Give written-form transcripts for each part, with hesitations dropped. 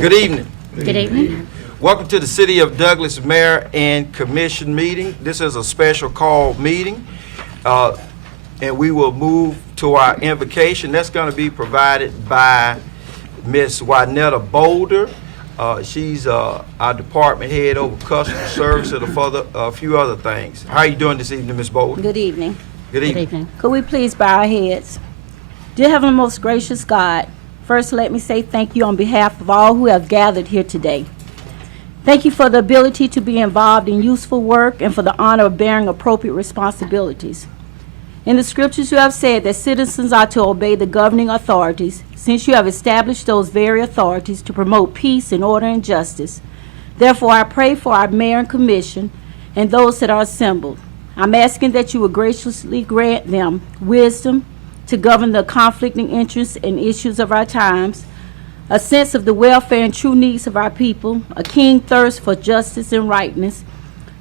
Good evening. Good evening. Welcome to the City of Douglas Mayor and Commission meeting. This is a special call meeting, and we will move to our invocation. That's going to be provided by Miss WYNETTA Boulder. She's our department head over customer service and a few other things. How are you doing this evening, Miss Boulder? Good evening. Good evening. Good evening. Could we please bow our heads? Dear Heavenly Most Gracious God, first let me say thank you on behalf of all who have gathered here today. Thank you for the ability to be involved in useful work and for the honor of bearing appropriate responsibilities. In the scriptures you have said that citizens are to obey the governing authorities, since you have established those very authorities to promote peace and order and justice. Therefore, I pray for our mayor and commission and those that are assembled. I'm asking that you would graciously grant them wisdom to govern the conflicting interests and issues of our times, a sense of the welfare and true needs of our people, a keen thirst for justice and rightness,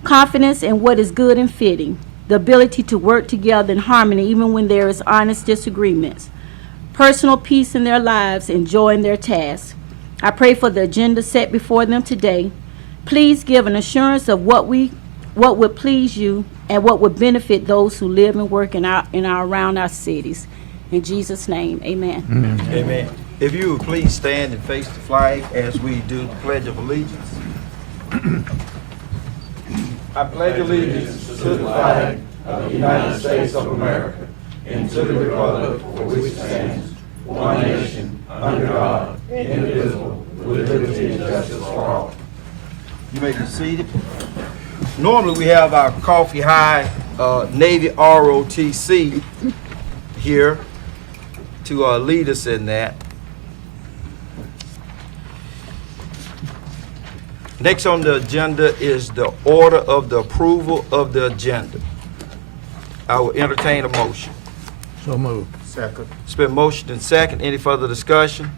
confidence in what is good and fitting, the ability to work together in harmony even when there is honest disagreements, personal peace in their lives and joy in their tasks. I pray for the agenda set before them today. Please give an assurance of what would please you and what would benefit those who live and work around our cities. In Jesus' name, amen. Amen. If you would please stand and face the flag as we do the Pledge of Allegiance. I pledge allegiance to the flag of the United States of America and to the republic for which it stands, one nation, under God, indivisible, with liberty and justice for all. You may be seated. Normally we have our Coffee High Navy ROTC here to lead us in that. Next on the agenda is the order of the approval of the agenda. I will entertain a motion. So moved. Second. It's been motioned and second. Any further discussion?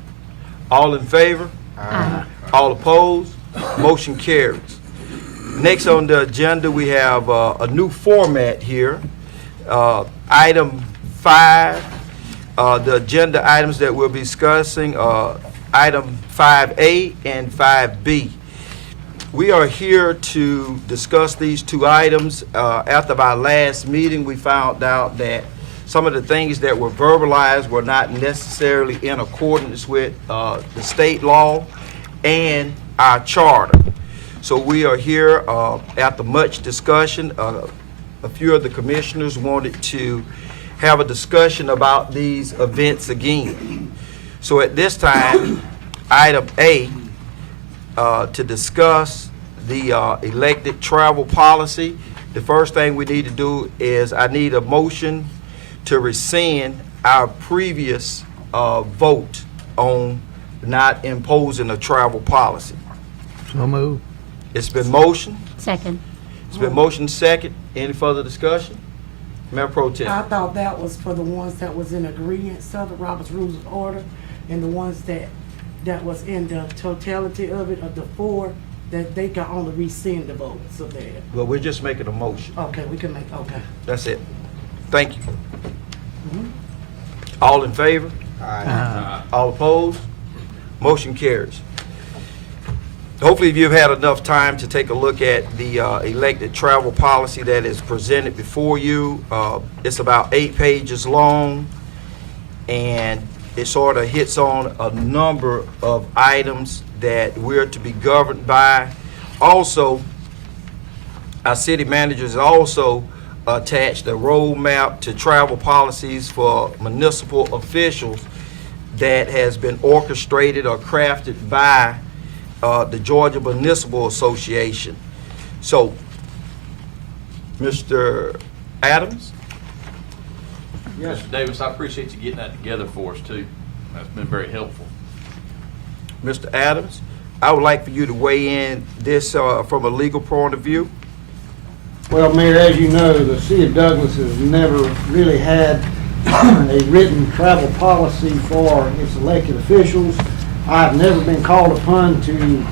All in favor? Aye. All opposed? Motion carries. Next on the agenda, we have a new format here. Item 5, the agenda items that we'll be discussing, item 5A and 5B. We are here to discuss these two items. After our last meeting, we found out that some of the things that were verbalized were not necessarily in accordance with the state law and our charter. So we are here after much discussion. A few of the commissioners wanted to have a discussion about these events again. So at this time, item A, to discuss the elected travel policy. The first thing we need to do is I need a motion to rescind our previous vote on not imposing a travel policy. So moved. It's been motioned. Second. It's been motioned second. Any further discussion? Mayor Pro-Tem. I thought that was for the ones that was in agreement, the Robert's Rules of Order, and the ones that was in the totality of it, of the 4, that they can only rescind the votes of that. Well, we're just making a motion. Okay, we can make, okay. That's it. Thank you. All in favor? Aye. All opposed? Motion carries. Hopefully you've had enough time to take a look at the elected travel policy that is presented before you. It's about 8 pages long, and it sort of hits on a number of items that we're to be governed by. Also, our city managers also attached a roadmap to travel policies for municipal officials that has been orchestrated or crafted by the Georgia Municipal Association. So, Mr. Adams? Yes, Mr. Davis, I appreciate you getting that together for us, too. That's been very helpful. Mr. Adams, I would like for you to weigh in this from a legal point of view. Well, Mayor, as you know, the City of Douglas has never really had a written travel policy for its elected officials. I've never been called upon to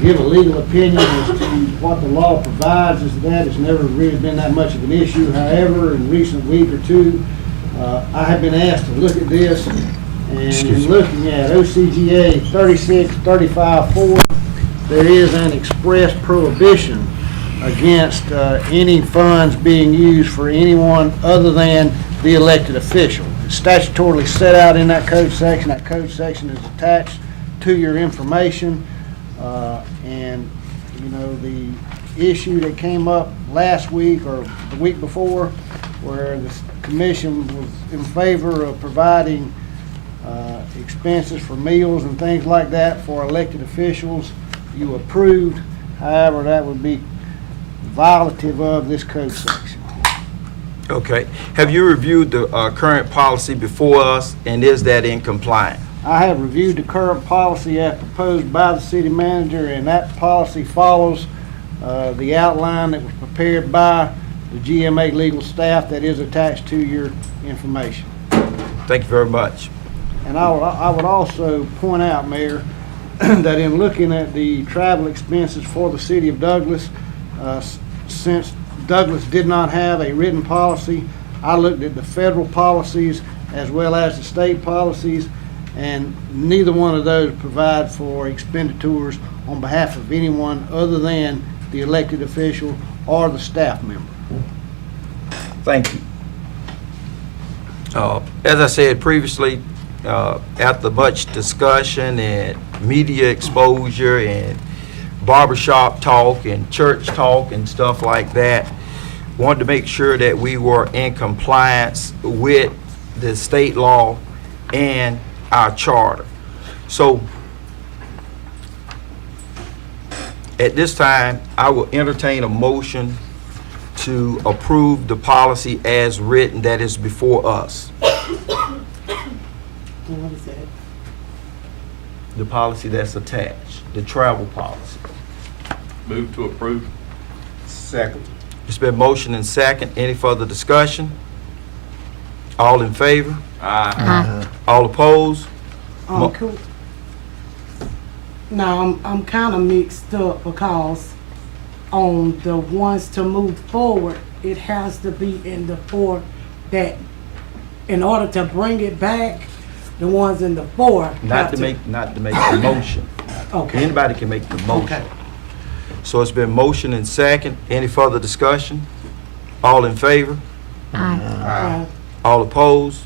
give a legal opinion as to what the law provides as to that. It's never really been that much of an issue. However, in recent week or two, I have been asked to look at this And in looking at OCGA 3635-4, there is an express prohibition against any funds being used for anyone other than the elected official. It's statutorily set out in that code section. That code section is attached to your information. And, you know, the issue that came up last week or the week before, where the commission was in favor of providing expenses for meals and things like that for elected officials, you approved. However, that would be violative of this code section. Okay. Have you reviewed the current policy before us, and is that in compliance? I have reviewed the current policy as proposed by the city manager, and that policy follows the outline that was prepared by the GMA legal staff that is attached to your information. Thank you very much. And I would also point out, Mayor, that in looking at the travel expenses for the city of Douglas, since Douglas did not have a written policy, I looked at the federal policies as well as the state policies, and neither one of those provide for expenditures on behalf of anyone other than the elected official or the staff member. Thank you. As I said previously, after much discussion and media exposure and barbershop talk and church talk and stuff like that, wanted to make sure that we were in compliance with the state law and our charter. So at this time, I will entertain a motion to approve the policy as written that is before us. What is that? The policy that's attached, the travel policy. Move to approve. Second. It's been motion and second. Any further discussion? All in favor? Aye. All opposed? Mo- Cool. Now, I'm kind of mixed up because on the ones to move forward, it has to be in the four that, in order to bring it back, the ones in the four. Not to make the motion. Okay. Anybody can make the motion. Okay. So it's been motion and second. Any further discussion? All in favor? All opposed?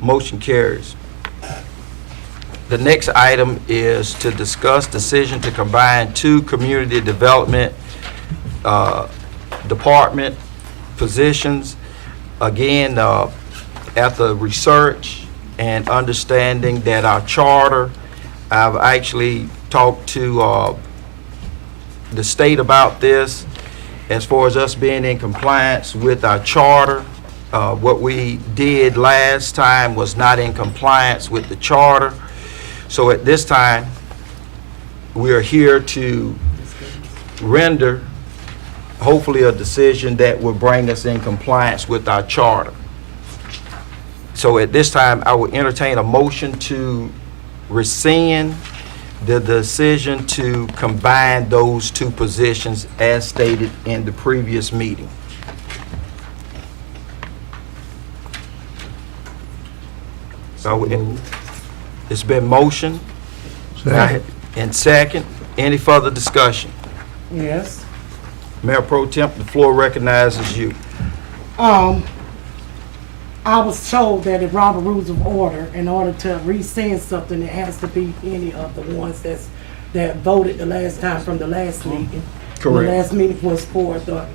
Motion carries. The next item is to discuss decision to combine two community development department positions. Again, after research and understanding that our charter, I've actually talked to the state about this as far as us being in compliance with our charter. What we did last time was not in compliance with the charter. So at this time, we are here to render, hopefully, a decision that will bring us in compliance with our charter. So at this time, I will entertain a motion to rescind the decision to combine those two positions as stated in the previous meeting. So it's been motion Second. and second. Any further discussion? Yes. Mayor Pro-Tem, the floor recognizes you. I was told that in Robert Rules of Order, in order to rescind something, it has to be any of the ones that voted the last time from the last meeting. Correct. The last meeting was for the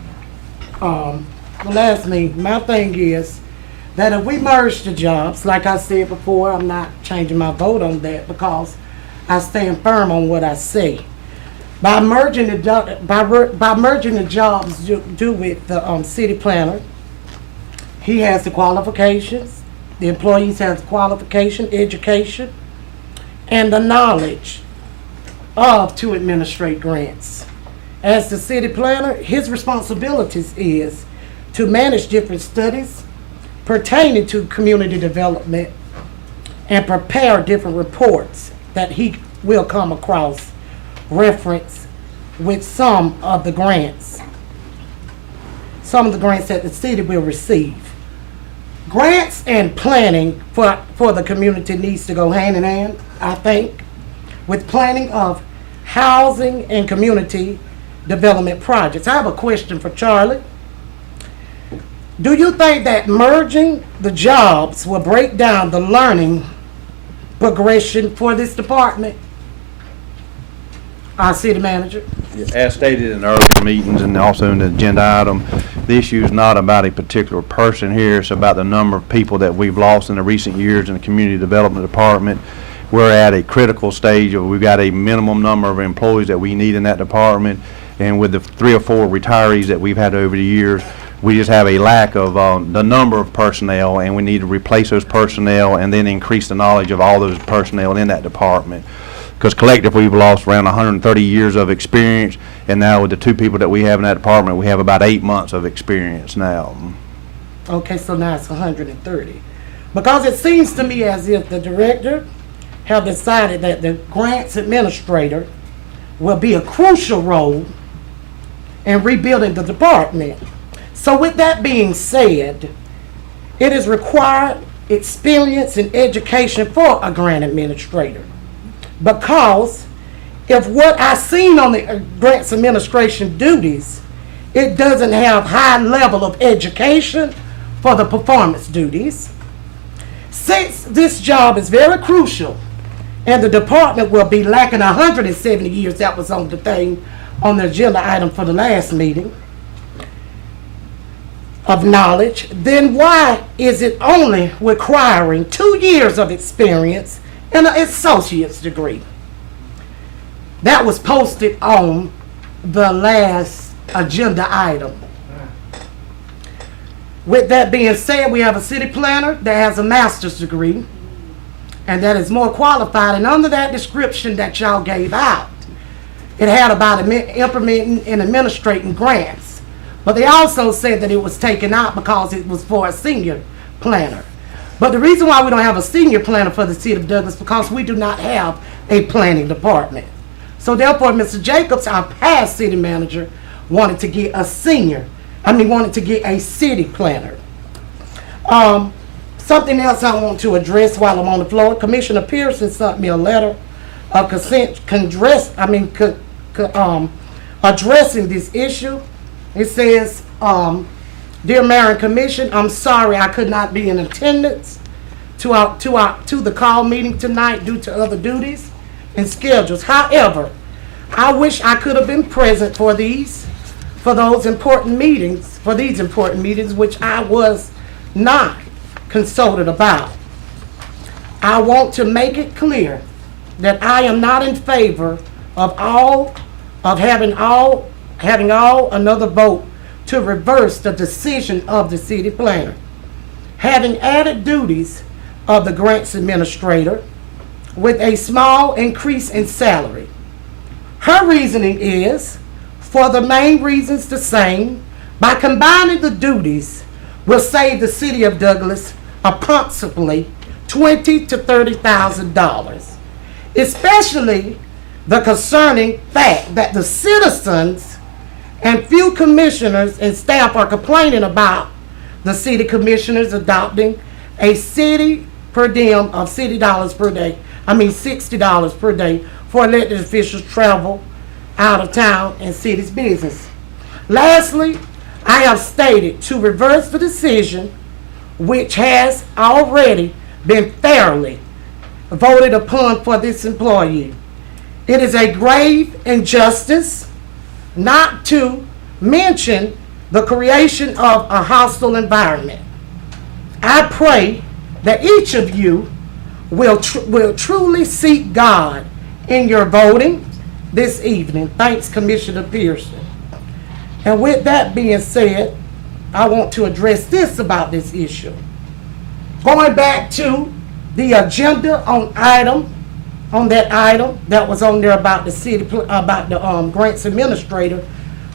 last meeting. My thing is that if we merge the jobs, like I said before, I'm not changing my vote on that because I stand firm on what I say. By merging the jobs due with the city planner, he has the qualifications, the employees have the qualification, education, and the knowledge to administrate grants. As the city planner, his responsibilities is to manage different studies pertaining to community development and prepare different reports that he will come across reference with some of the grants that the city will receive. grants and planning for the community needs to go hand in hand, I think, with planning of housing and community development projects. I have a question for Charlie. Do you think that merging the jobs will break down the learning progression for this department? Our city manager. As stated in earlier meetings and also in the agenda item, the issue is not about a particular person here. It's about the number of people that we've lost in the recent years in the community development department. We're at a critical stage of we've got a minimum number of employees that we need in that department. And with the 3 or 4 retirees that we've had over the years, we just have a lack of the number of personnel, and we need to replace those personnel and then increase the knowledge of all those personnel in that department. Because collectively, we've lost around 130 years of experience, and now with the 2 people that we have in that department, we have about 8 months of experience now. Okay, so now it's 130. Because it seems to me as if the director have decided that the grants administrator will be a crucial role in rebuilding the department. So with that being said, it is required experience and education for a grant administrator. Because if what I seen on the grants administration duties, it doesn't have high level of education for the performance duties. Since this job is very crucial and the department will be lacking 170 years, that was on the thing on the agenda item for the last meeting, of knowledge, then why is it only requiring 2 years of experience and an associate's degree? That was posted on the last agenda item. With that being said, we have a city planner that has a master's degree and that is more qualified, and under that description that y'all gave out, it had about implementing and administrating grants. But they also said that it was taken out because it was for a senior planner. But the reason why we don't have a senior planner for the city of Douglas is because we do not have a planning department. So therefore, Mr. Jacobs, our past city manager, wanted to get a city planner. Something else I want to address while I'm on the floor. Commissioner Pearson sent me a letter of addressing this issue. It says, Dear Mayor and Commission, I'm sorry I could not be in attendance to the call meeting tonight due to other duties and schedules. However, I wish I could have been present for these important meetings, which I was not consulted about. I want to make it clear that I am not in favor of having another vote to reverse the decision of the city planner. Having added duties of the grants administrator with a small increase in salary. Her reasoning is, for the main reasons the same, by combining the duties will save the city of Douglas approximately $20,000 to $30,000, especially the concerning fact that the citizens and few commissioners and staff are complaining about the city commissioners adopting a city per diem of $60 per day for elected officials travel out of town and city's business. Lastly, I have stated to reverse the decision which has already been fairly voted upon for this employee. It is a grave injustice, not to mention the creation of a hostile environment. I pray that each of you will truly seek God in your voting this evening. Thanks, Commissioner Pearson. And with that being said, I want to address this about this issue. Going back to the agenda on that item that was on there about the city, about the grants administrator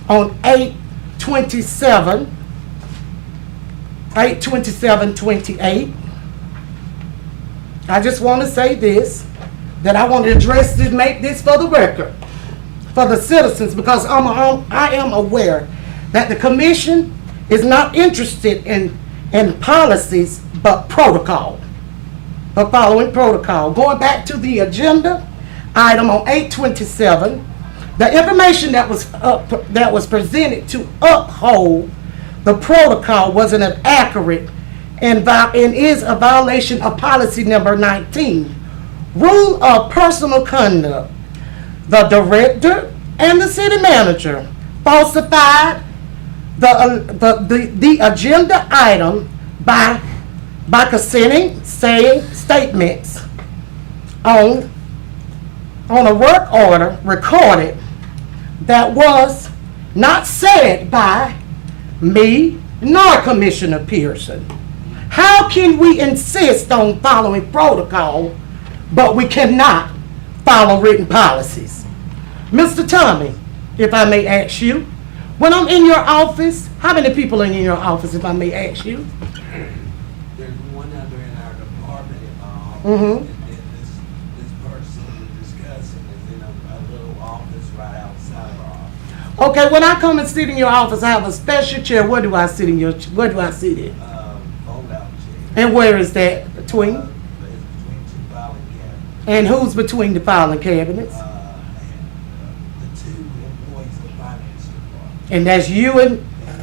on 8/27/28. I just want to say this, that I want to address this, make this for the record, for the citizens, because I am aware that the commission is not interested in and policies, but protocol. But following protocol. Going back to the agenda, item on 827, the information that was presented to uphold the protocol wasn't accurate and is a violation of policy number 19. Rule of personal conduct. The director and the city manager falsified the agenda item by consenting, saying statements on a work order recorded that was not said by me nor Commissioner Pearson. How can we insist on following protocol, but we cannot follow written policies? Mr. Tommy, if I may ask you, when I'm in your office, how many people are in your office, if I may ask you? There's one other in our department, Mhm. and this person we're discussing is in a little office right outside of our office. Okay, when I come and sit in your office, I have a special chair. Where do I sit in where do I sit in? Fold out chair. And where is that between? It's between two filing cabinets. And who's between the filing cabinets? And the two employees of the finance department. And that's you and, And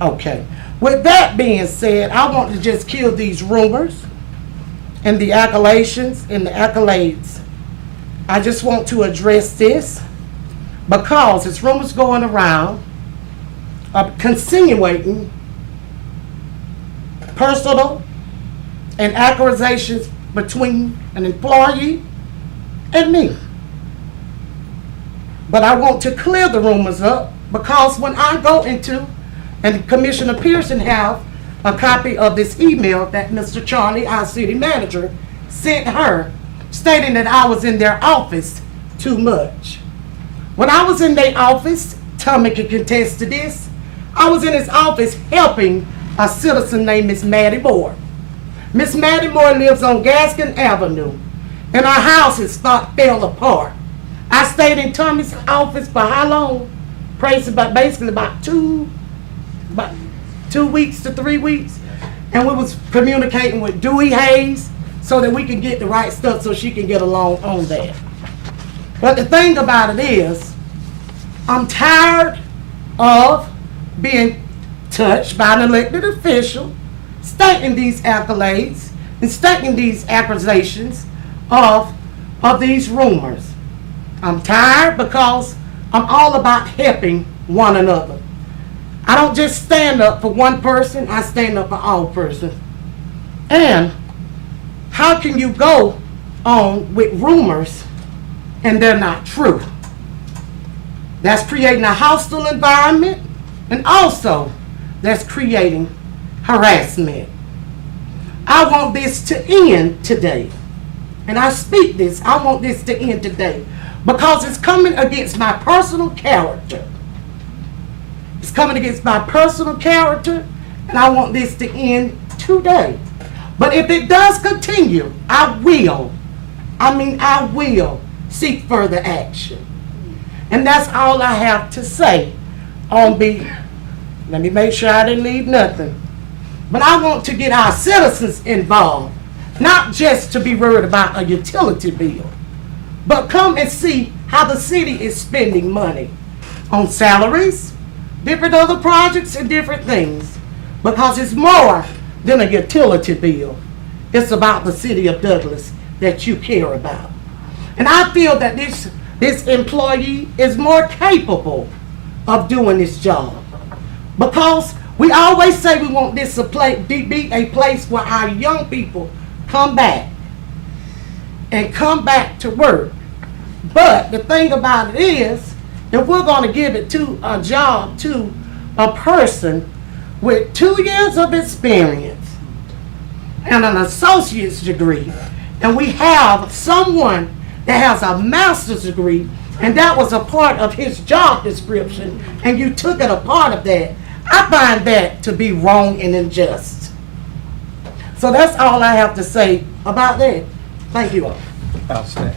the other okay. With that being said, I want to just kill these rumors and the accusations and the accolades. I just want to address this because it's rumors going around of insinuating personal and accusations between an employee and me. But I want to clear the rumors up because when I go into, and Commissioner Pearson have a copy of this email that Mr. Charlie, our city manager, sent her, stating that I was in their office too much. When I was in their office, Tommy can contest to this, I was in his office helping a citizen named Miss Maddie Moore. Miss Maddie Moore lives on Gaskin Avenue, and our houses fell apart. I stayed in Tommy's office for how long? Basically about 2 weeks to 3 weeks. And we was communicating with Dewey Hayes so that we can get the right stuff so she can get along on that. But the thing about it is, I'm tired of being touched by an elected official stating these accolades and stating these accusations of these rumors. I'm tired because I'm all about helping one another. I don't just stand up for one person, I stand up for all persons. And how can you go on with rumors and they're not true? That's creating a hostile environment, and also that's creating harassment. I want this to end today. And I speak this, I want this to end today because it's coming against my personal character. It's coming against my personal character, and I want this to end today. But if it does continue, I will seek further action. And that's all I have to say on B. Let me make sure I didn't leave nothing. But I want to get our citizens involved, not just to be worried about a utility bill, but come and see how the city is spending money on salaries, different other projects and different things, because it's more than a utility bill. It's about the city of Douglas that you care about. And I feel that this employee is more capable of doing this job, because we always say we want this to be a place where our young people come back to work. But the thing about it is, if we're going to give it to a job to a person with 2 years of experience and an associate's degree, and we have someone that has a master's degree, and that was a part of his job description, and you took it a part of that, I find that to be wrong and unjust. So that's all I have to say about that. Thank you all. Outstanding.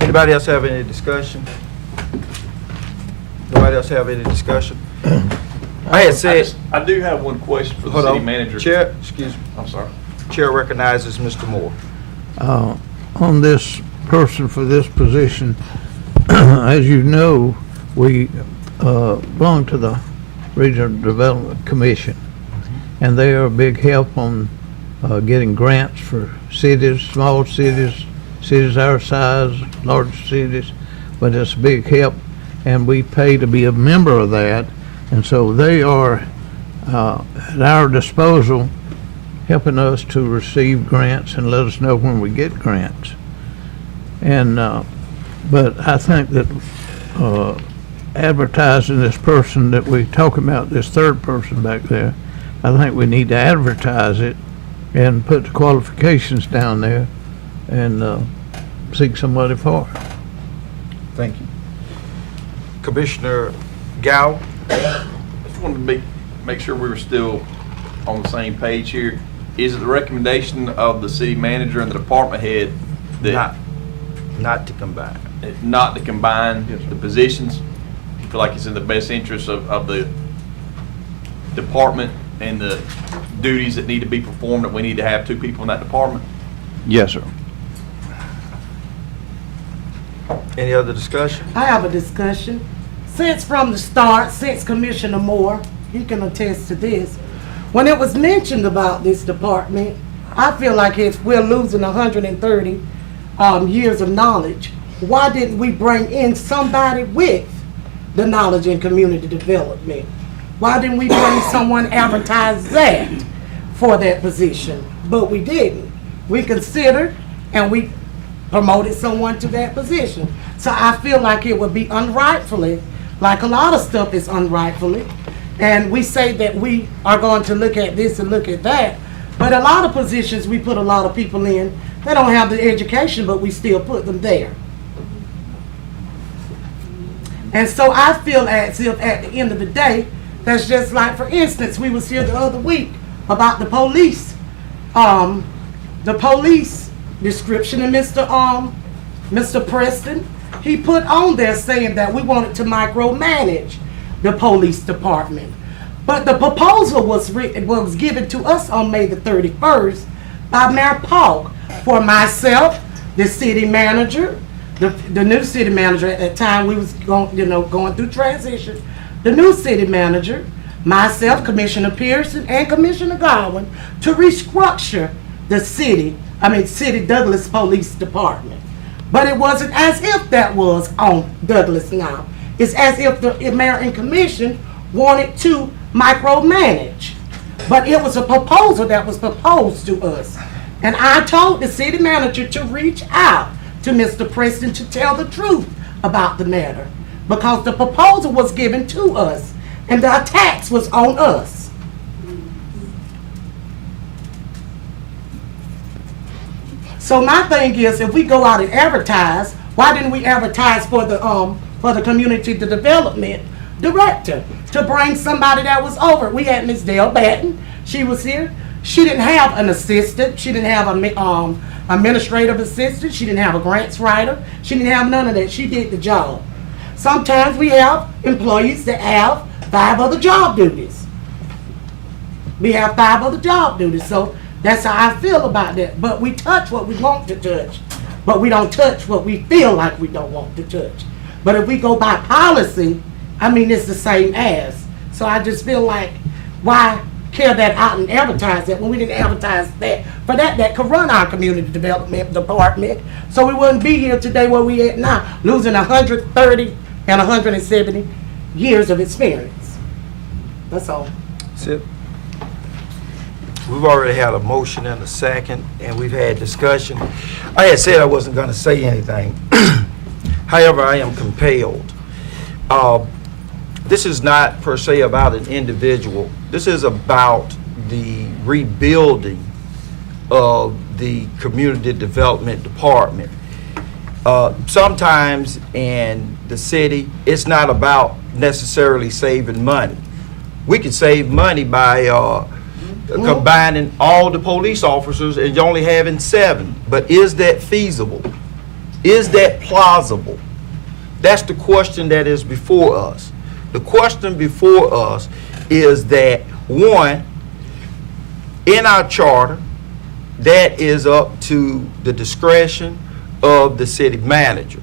Anybody else have any discussion? Nobody else have any discussion? I had said, I do have one question for the hold city on, manager. Chair, excuse me, I'm sorry. Chair recognizes Mr. Moore. On this person for this position, as you know, we belong to the Regional Development Commission, and they are a big help on getting grants for cities, small cities, cities our size, large cities, but it's a big help, and we pay to be a member of that, and so they are at our disposal, helping us to receive grants and let us know when we get grants. And but I think that advertising this person that we talk about, this third person back there, I think we need to advertise it and put the qualifications down there and seek somebody for it. Thank you. Commissioner Gow? Just wanted to make sure we were still on the same page here. Is it the recommendation of the city manager and the department head that Not to combine. not to combine the positions? You feel like it's in the best interest of the department and the duties that need to be performed, that we need to have two people in that department? Yes, sir. Any other discussion? I have a discussion. Since from the start, since Commissioner Moore, he can attest to this, when it was mentioned about this department, I feel like if we're losing 130 years of knowledge, why didn't we bring in somebody with the knowledge in community development? Why didn't we bring someone advertise that for that position? But we didn't. We considered and we promoted someone to that position. So I feel like it would be unrightfully, like a lot of stuff is unrightfully, and we say that we are going to look at this and look at that, but a lot of positions we put a lot of people in, they don't have the education, but we still put them there. And so I feel as if at the end of the day, that's just like, for instance, we was here the other week about the police description, and Mr. Preston, he put on there saying that we wanted to micromanage the police department. But the proposal was given to us on May the 31st by Mayor PAULK for myself, the city manager, the new city manager at that time. We was going through transition. The new city manager, myself, Commissioner Pearson, and Commissioner Gowen, to restructure the City Douglas Police Department. But it wasn't as if that was on Douglas now. It's as if the mayor and commission wanted to micromanage. But it was a proposal that was proposed to us. And I told the city manager to reach out to Mr. Preston to tell the truth about the matter, because the proposal was given to us and the attacks was on us. So my thing is, if we go out and advertise, why didn't we advertise for the community development director to bring somebody that was over? We had Ms. Dale Batten. She was here. She didn't have an assistant. She didn't have a administrative assistant. She didn't have a grants writer. She didn't have none of that. She did the job. Sometimes we have employees that have 5 other job duties. We have 5 other job duties. So that's how I feel about that. But we touch what we want to touch, but we don't touch what we feel like we don't want to touch. But if we go by policy, it's the same as. So I just feel like, why carry that out and advertise that when we didn't advertise that for that could run our community development department, so we wouldn't be here today where we at now, losing 130 and 170 years of experience. That's all. That's it. We've already had a motion and a second, and we've had discussion. I had said I wasn't going to say anything. However, I am compelled. This is not per se about an individual. This is about the rebuilding of the community development department. Sometimes in the city, it's not about necessarily saving money. We can save money by combining all the police officers and only having 7. But is that feasible? Is that plausible? That's the question that is before us. The question before us is that, one, in our charter, that is up to the discretion of the city manager.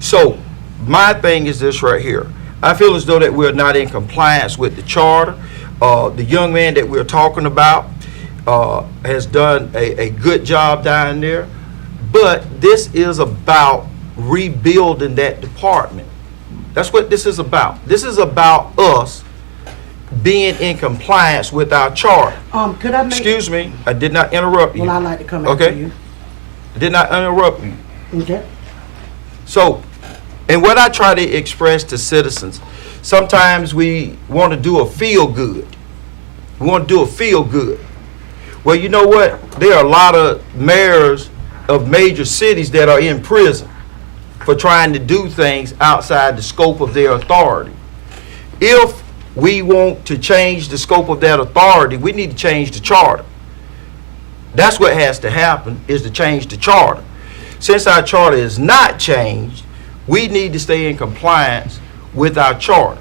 So my thing is this right here. I feel as though that we're not in compliance with the charter. The young man that we're talking about has done a good job down there, but this is about rebuilding that department. That's what this is about. This is about us being in compliance with our charter. Could I make? Excuse me, I did not interrupt you. Well, I'd like to come after Okay. you. I did not interrupt you. Okay. So, and what I try to express to citizens, sometimes we want to do a feel good. We want to do a feel good. Well, you know what? There are a lot of mayors of major cities that are in prison for trying to do things outside the scope of their authority. If we want to change the scope of that authority, we need to change the charter. That's what has to happen, is to change the charter. Since our charter is not changed, we need to stay in compliance with our charter.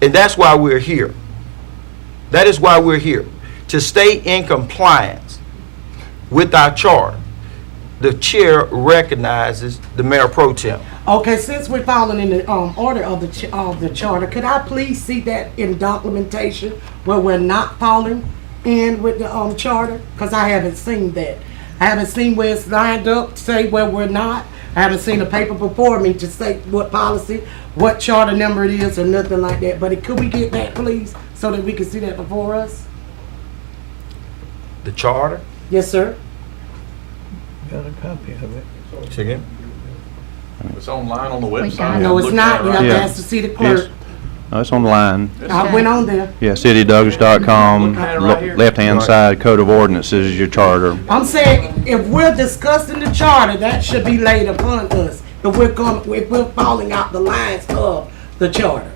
And that's why we're here. That is why we're here, to stay in compliance with our charter. The chair recognizes the mayor pro tem. Okay, since we're following in the order of the charter, could I please see that in documentation where we're not following in with the charter? Because I haven't seen that. I haven't seen where it's lined up to say where we're not. I haven't seen a paper before me to say what policy, what charter number it is, or nothing like that. But could we get that, please, so that we can see that before us? The charter? Yes, sir. Got a copy of it. Say again? It's online on the got website. it. No, it's not. You have to Yeah. ask to see the clerk. No, it's online. I went on there. Yeah, citydouglas.com, Looking at it right here. left-hand side, Code of Ordinances is your charter. I'm saying if we're discussing the charter, that should be laid upon us. If we're falling out the lines of the charter.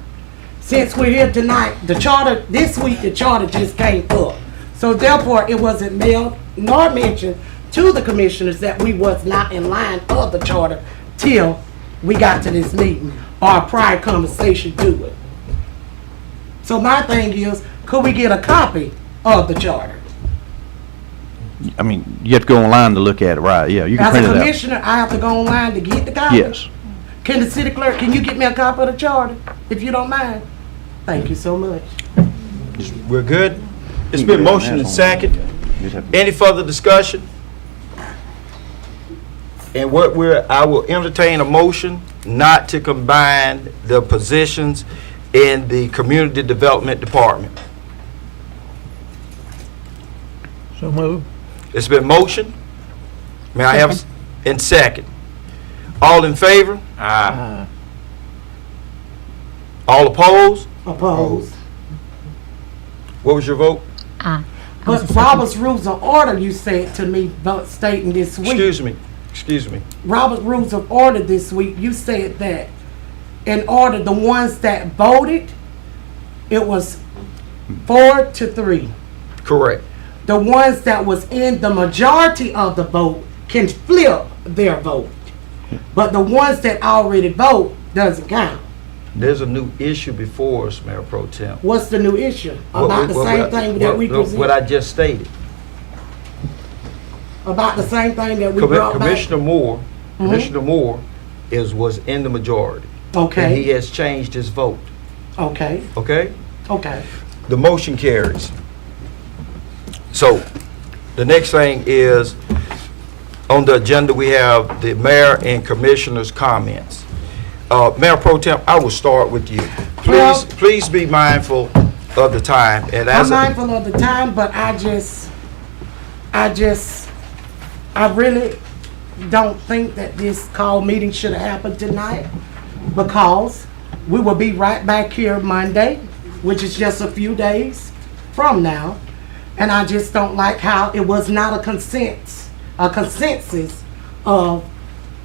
Since we're here tonight, the charter, this week, the charter just came up. So therefore, it wasn't mailed nor mentioned to the commissioners that we was not in line of the charter till we got to this meeting or a prior conversation to it. So my thing is, could we get a copy of the charter? I mean, you have to go online to look at it, right? Yeah, you can As print a it out. commissioner, I have to go online to get the copy? Yes. Can the city clerk, can you get me a copy of the charter, if you don't mind? Thank you so much. We're good? It's been motioned and second. Any further discussion? And I will entertain a motion not to combine the positions in the Community Development Department. So moved. It's been motioned. May I have, and second. All in favor? Aye. All opposed? Opposed. What was your vote? But Robert's Rules of Order, you said to me, stating this week. Excuse me. Robert's Rules of Order this week, you said that in order, the ones that voted, it was 4-3. Correct. The ones that was in the majority of the vote can flip their vote. But the ones that already vote doesn't count. There's a new issue before us, Mayor Pro Tem. What's the new issue? About the same thing that we What presented? I just stated. About the same thing that we brought back? Commissioner Moore was in the majority. And he Okay, has changed his vote, okay, okay? okay. The motion carries. So, the next thing is, on the agenda, we have the mayor and commissioner's comments. Mayor Pro Tem, I will start with you. Well- Please be mindful of the time. And I'm as mindful of the time, but I really don't think that this call meeting should have happened tonight, because we will be right back here Monday, which is just a few days from now. And I just don't like how it was not a consensus of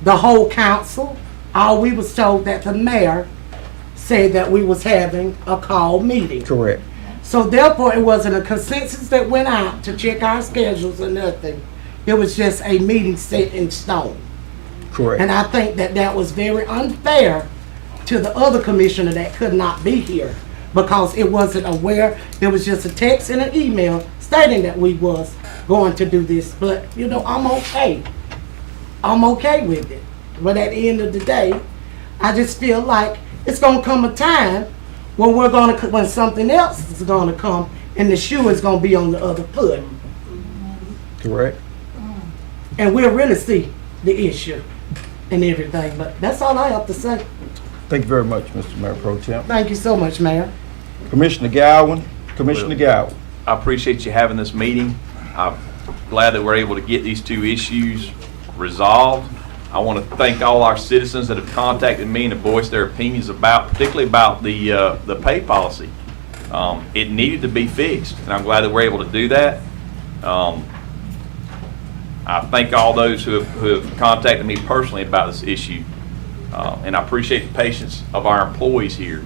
the whole council. All we was told that the mayor said that we was having a call meeting. correct. So therefore, it wasn't a consensus that went out to check our schedules or nothing. It was just a meeting set in stone. Correct. And I think that that was very unfair to the other commissioner that could not be here. because it wasn't aware. It was just a text and an email stating that we was going to do this. But, you know, I'm okay. I'm okay with it. But at the end of the day, I just feel like it's gonna come a time when when something else is gonna come and the shoe is gonna be on the other foot. Correct. And we'll really see the issue and everything. But that's all I have to say. Thank you very much, Mr. Mayor Pro Tem. Thank you so much, Mayor. Commissioner Gowen, Commissioner Gowen. I appreciate you having this meeting. I'm glad that we're able to get these two issues resolved. I want to thank all our citizens that have contacted me and have voiced their opinions about, particularly about the pay policy. It needed to be fixed, and I'm glad that we're able to do that. I thank all those who have contacted me personally about this issue, and I appreciate the patience of our employees here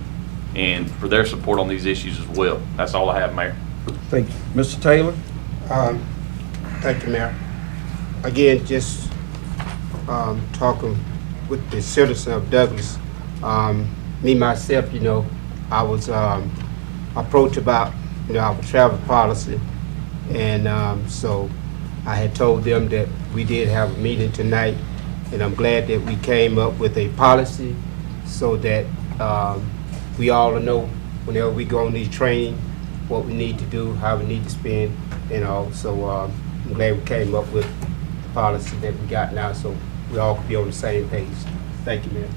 and for their support on these issues as well. That's all I have, Mayor. Thank you. Mr. Taylor? Thank you, Mayor. Again, just talking with the citizen of Douglas. Me, myself, you know, I was approached about, you know, our travel policy. And so I had told them that we did have a meeting tonight. And I'm glad that we came up with a policy so that we all know whenever we go on these training, what we need to do, how we need to spend, you know. So I'm glad we came up with the policy that we got now, so we all can be on the same page. Thank you, Mayor.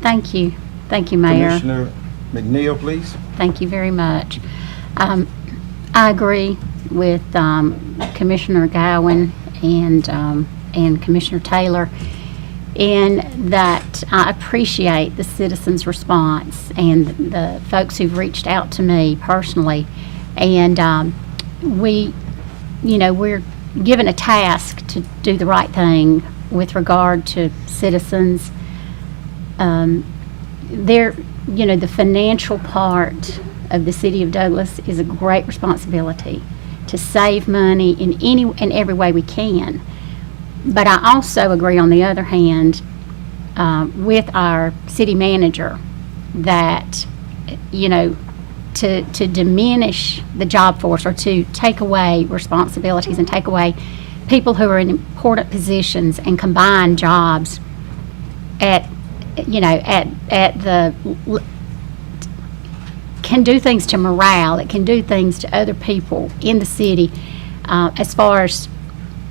Thank you. Thank you, Mayor. Commissioner McNeil, please. Thank you very much. I agree with Commissioner Gowen and Commissioner Taylor in that I appreciate the citizens' response and the folks who've reached out to me personally. And we're given a task to do the right thing with regard to citizens. The financial part of the city of Douglas is a great responsibility to save money in any and every way we can. But I also agree, on the other hand, with our city manager that, to diminish the job force or to take away responsibilities and take away people who are in important positions and combine jobs can do things to morale, it can do things to other people in the city as far as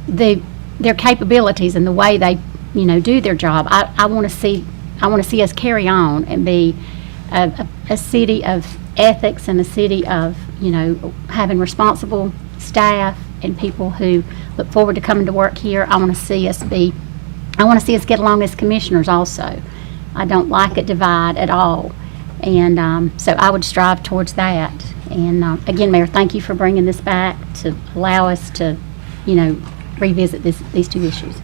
their capabilities and the way they do their job. I want to see us carry on and be a city of ethics and a city of having responsible staff and people who look forward to coming to work here. I want to see us get along as commissioners also. I don't like a divide at all, and so I would strive towards that. And again, Mayor, thank you for bringing this back to allow us to revisit these two issues.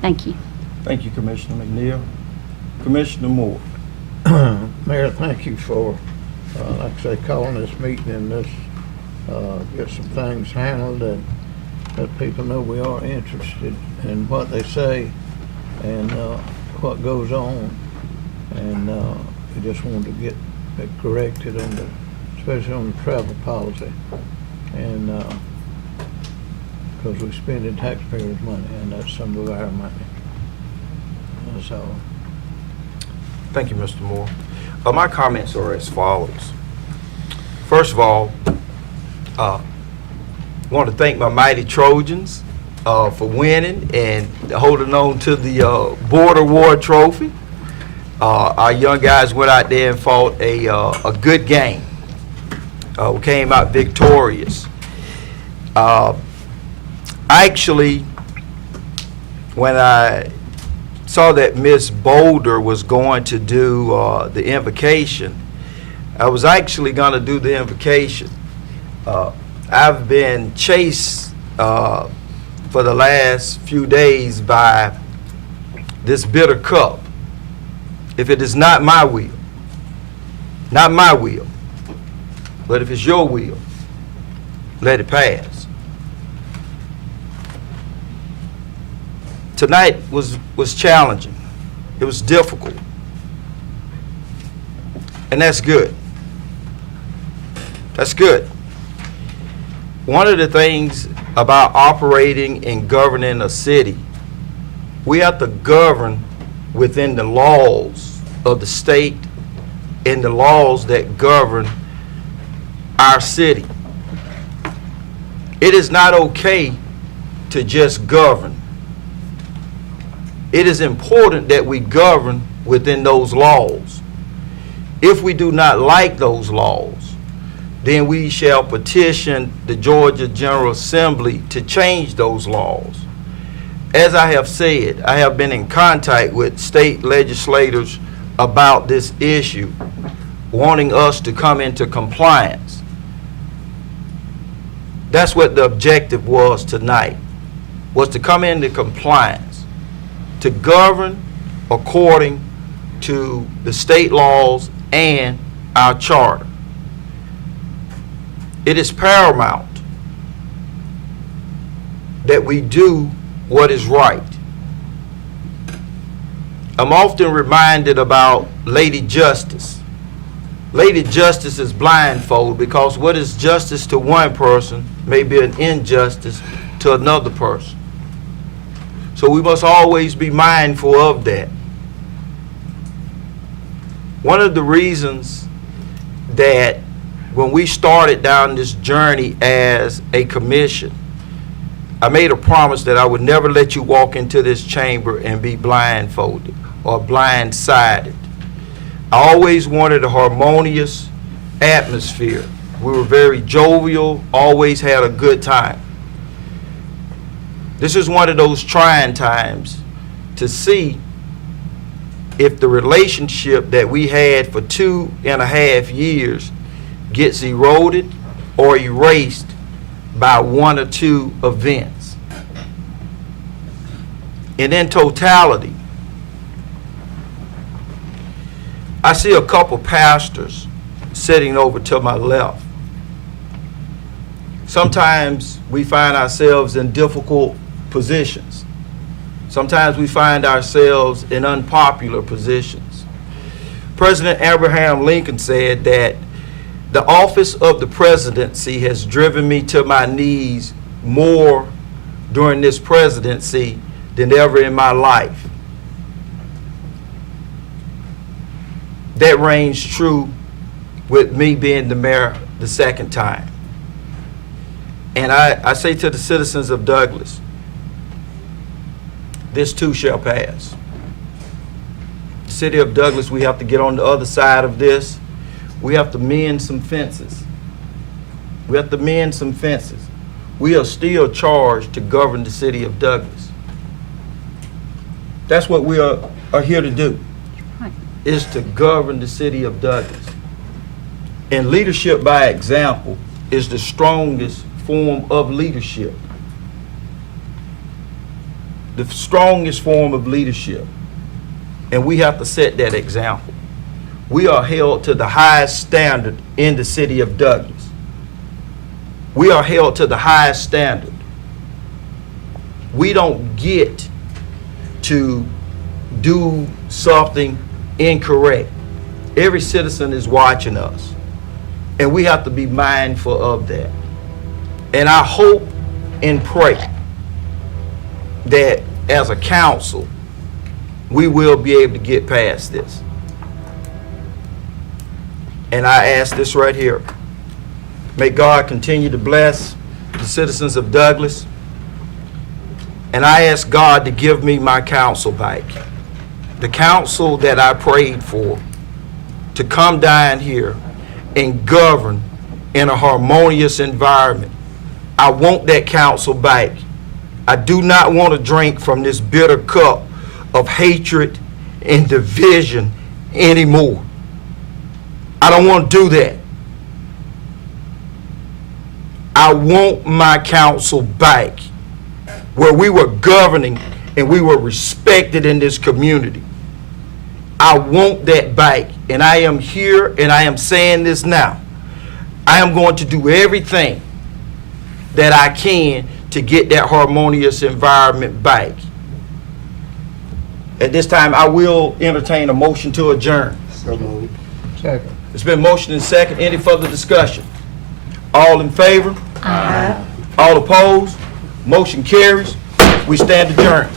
Thank you. Thank you, Commissioner McNeil. Commissioner Moore. Mayor, thank you for, like I say, calling this meeting and this, get some things handled and let people know we are interested in what they say and what goes on. And we just wanted to get it corrected especially on the travel policy. And because we're spending taxpayers' money, and that's some of our money. That's all. Thank you, Mr. Moore. My comments are as follows. First of all, I want to thank my mighty Trojans for winning and holding on to the Board Award trophy. Our young guys went out there and fought a good game. We came out victorious. Actually, when I saw that Miss Boulder was going to do the invocation, I was actually going to do the invocation. I've been chased for the last few days by this bitter cup. If it is not my will, but if it's your will, let it pass. Tonight was challenging. It was difficult. And that's good. That's good. One of the things about operating and governing a city, we have to govern within the laws of the state and the laws that govern our city. It is not okay to just govern. It is important that we govern within those laws. If we do not like those laws, then we shall petition the Georgia General Assembly to change those laws. As I have said, I have been in contact with state legislators about this issue, wanting us to come into compliance. That's what the objective was tonight, was to come into compliance, to govern according to the state laws and our charter. It is paramount that we do what is right. I'm often reminded about Lady Justice. Lady Justice is blindfolded because what is justice to one person may be an injustice to another person. So we must always be mindful of that. One of the reasons that when we started down this journey as a commission, I made a promise that I would never let you walk into this chamber and be blindfolded or blindsided. I always wanted a harmonious atmosphere. We were very jovial, always had a good time. This is one of those trying times to see if the relationship that we had for 2.5 years gets eroded or erased by one or two events. And in totality, I see a couple pastors sitting over to my left. Sometimes we find ourselves in difficult positions. Sometimes we find ourselves in unpopular positions. President Abraham Lincoln said that the office of the presidency has driven me to my knees more during this presidency than ever in my life. That reigns true with me being the mayor the second time. And I say to the citizens of Douglas, this too shall pass. The city of Douglas, we have to get on the other side of this. We have to mend some fences. We have to mend some fences. We are still charged to govern the city of Douglas. That's what we are here to do, is to govern the city of Douglas. And leadership by example is the strongest form of leadership. The strongest form of leadership. And we have to set that example. We are held to the highest standard in the city of Douglas. We are held to the highest standard. We don't get to do something incorrect. Every citizen is watching us, and we have to be mindful of that. And I hope and pray that as a council, we will be able to get past this. And I ask this right here. May God continue to bless the citizens of Douglas. And I ask God to give me my council back. The council that I prayed for to come down here and govern in a harmonious environment. I want that council back. I do not want to drink from this bitter cup of hatred and division anymore. I don't want to do that. I want my council back where we were governing and we were respected in this community. I want that back, and I am here and I am saying this now. I am going to do everything that I can to get that harmonious environment back. At this time, I will entertain a motion to adjourn. Second. It's been motioned and second. Any further discussion? All in favor? Aye. All opposed? Motion carries. We stand adjourned.